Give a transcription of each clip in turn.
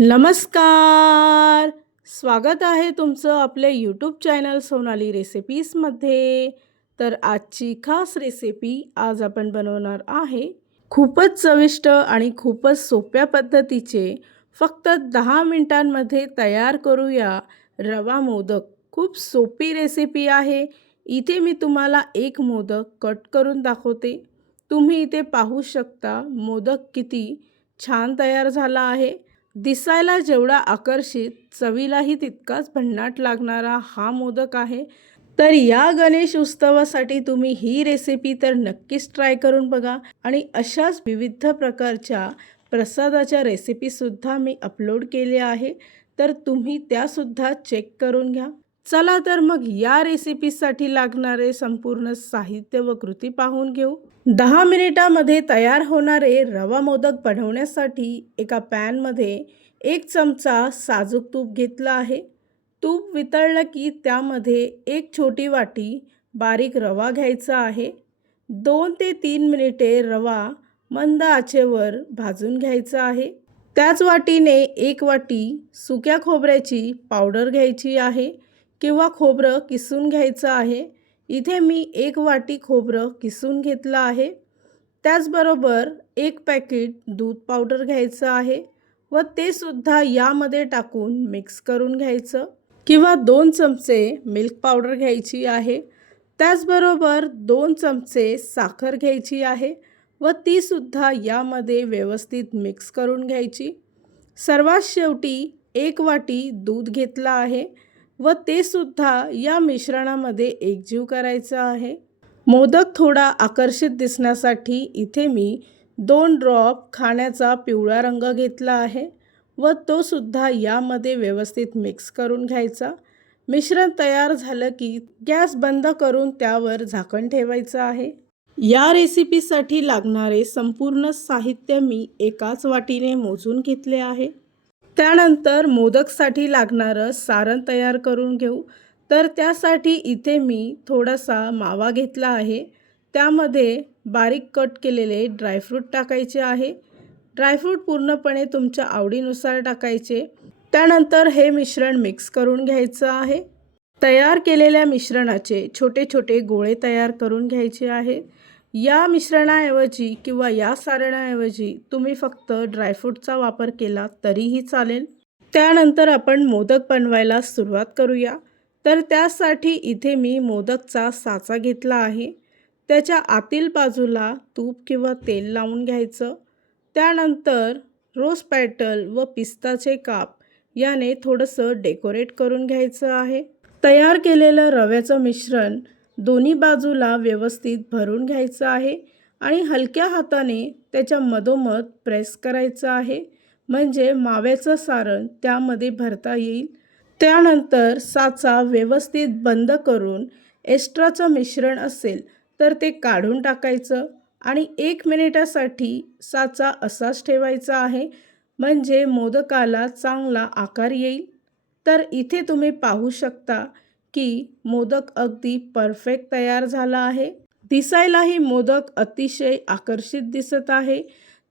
नमस्कार! स्वागत आहे तुमचं आपल्या यूट्यूब चॅनल सोनाली रेसिपीजमध्ये तर आजची खास रेसिपी आज आपण बनवणार आहे. खूपच चविष्ट आणि खूपच सोप्या पद्धतीचे फक्त दहा मिनटांमध्ये तयार करूया रवा मोदक. खूप सोपी रेसिपी आहे. इथे मी तुम्हाला एक मोदक कट करून दाखवते. तुम्ही इथे पाहू शकता मोदक किती छान तयार झाला आहे. दिसायला जेवढा आकर्षित चवीलाही तितकाच भन्नाट लागणारा हा मोदक आहे तर या गणेश उत्सवासाठी तुम्ही ही रेसिपी तर नक्कीच ट्राय करून बघा. आणि अशाच विविध प्रकारच्या प्रसादाच्या रेसिपीसुद्धा मी अपलोड केल्या आहे तर तुम्ही त्यासुद्धा चेक करून घ्या. चला तर मग या रेसिपीसाठी लागणारे संपूर्ण साहित्य व कृती पाहून घेऊ. दहा मिनिटामध्ये तयार होणारे रवा मोदक बनवण्यासाठी एका पॅनमध्ये एक चमचा साजूक तूप घेतलं आहे. तूप वितळलं की त्यामध्ये एक छोटी वाटी बारीक रवा घ्यायचा आहे. दोन ते तीन मिनिटे रवा मंद आचेवर भाजून घ्यायचा आहे. त्याच वाटीने एक वाटी सुक्या खोबऱ्याची पावडर घ्यायची आहे. किंवा खोबरं किसून घ्यायचं आहे? इथे मी एक वाटी खोबरं किसून घेतलं आहे. त्याचबरोबर एक पॅकेट दूध पावडर घ्यायचं आहे व ते सुद्धा यामध्ये टाकून मिक्स करून घ्यायचं. किंवा दोन चमचे मिल्क पावडर घ्यायची आहे. त्याचबरोबर दोन चमचे साखर घ्यायची आहे व तीसुद्धा यामध्ये व्यवस्थित मिक्स करून घ्यायची. सर्वात शेवटी एक वाटी दूध घेतलं आहे. व ते सुद्धा या मिश्रणामध्ये एकजीव करायचं आहे. मोदक थोडा आकर्षित दिसण्यासाठी इथे मी दोन ड्रॉप खाण्याचा पिवळा रंग घेतला आहे व तो सुद्धा यामध्ये व्यवस्थित मिक्स करून घ्यायचा. मिश्रण तयार झालं की गॅस बंद करून त्यावर झाकण ठेवायचं आहे. या रेसिपीसाठी लागणारे संपूर्ण साहित्य मी एकाच वाटीने मोजून घेतले आहे. त्यानंतर मोदकसाठी लागणारं सारण तयार करून घेऊ. तर त्यासाठी इथे मी थोडासा मावा घेतला आहे. त्यामध्ये बारीक कट केलेले ड्रायफ्रूट टाकायचे आहे. ड्रायफ्रूट पूर्णपणे तुमच्या आवडीनुसार टाकायचे. त्यानंतर हे मिश्रण मिक्स करून घ्यायचं आहे. तयार केलेल्या मिश्रणाचे छोटे छोटे गोळे तयार करून घ्यायचे आहे. या मिश्रणाऐवजी किंवा या सारणाऐवजी तुम्ही फक्त ड्रायफ्रूटचा वापर केला तरीही चालेल. त्यानंतर आपण मोदक बनवायला सुरुवात करूया. तर त्यासाठी इथे मी मोदकचा साचा घेतला आहे. त्याच्या आतील बाजूला तूप किंवा तेल लावून घ्यायचं. त्यानंतर रोज पॅटल व पिस्ताचे काप याने थोडंसं डेकोरेट करून घ्यायचं आहे. तयार केलेलं रव्याचं मिश्रण दोन्ही बाजूला व्यवस्थित भरून घ्यायचं आहे आणि हलक्या हाताने त्याच्या मधोमध प्रेस करायचं आहे. म्हणजे माव्याचं सारण त्यामध्ये भरता येईल. त्यानंतर साचा व्यवस्थित बंद करून एक्स्ट्राचं मिश्रण असेल तर ते काढून टाकायचं आणि एक मिनिटासाठी साचा असाच ठेवायचा आहे. म्हणजे मोदकाला चांगला आकार येईल. तर इथे तुम्ही पाहू शकता की मोदक अगदी परफेक्ट तयार झाला आहे. दिसायलाही मोदक अतिशय आकर्षित दिसत आहे.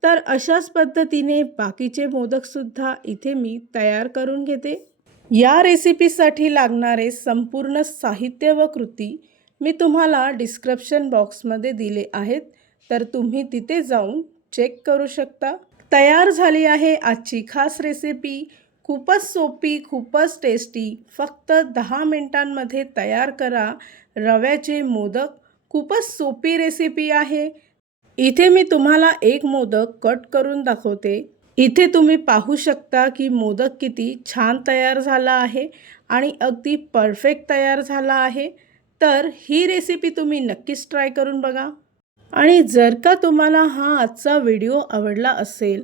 तर अशाच पद्धतीने बाकीचे मोदकसुद्धा इथे मी तयार करून घेते. या रेसिपीसाठी लागणारे संपूर्ण साहित्य व कृती मी तुम्हाला डिस्क्रिप्शन बॉक्समध्ये दिले आहेत. तर तुम्ही तिथे जाऊन चेक करू शकता. तयार झाली आहे आजची खास रेसिपी. खूपच सोपी खूपच टेस्टी. फक्त दहा मिनटांमध्ये तयार करा रव्याचे मोदक. खूपच सोपी रेसिपी आहे. इथे मी तुम्हाला एक मोदक कट करून दाखवते. इथे तुम्ही पाहू शकता की मोदक किती छान तयार झाला आहे आणि अगदी परफेक्ट तयार झाला आहे. तर ही रेसिपी तुम्ही नक्कीच ट्राय करून बघा. आणि जर का तुम्हाला हा आजचा व्हिडिओ आवडला असेल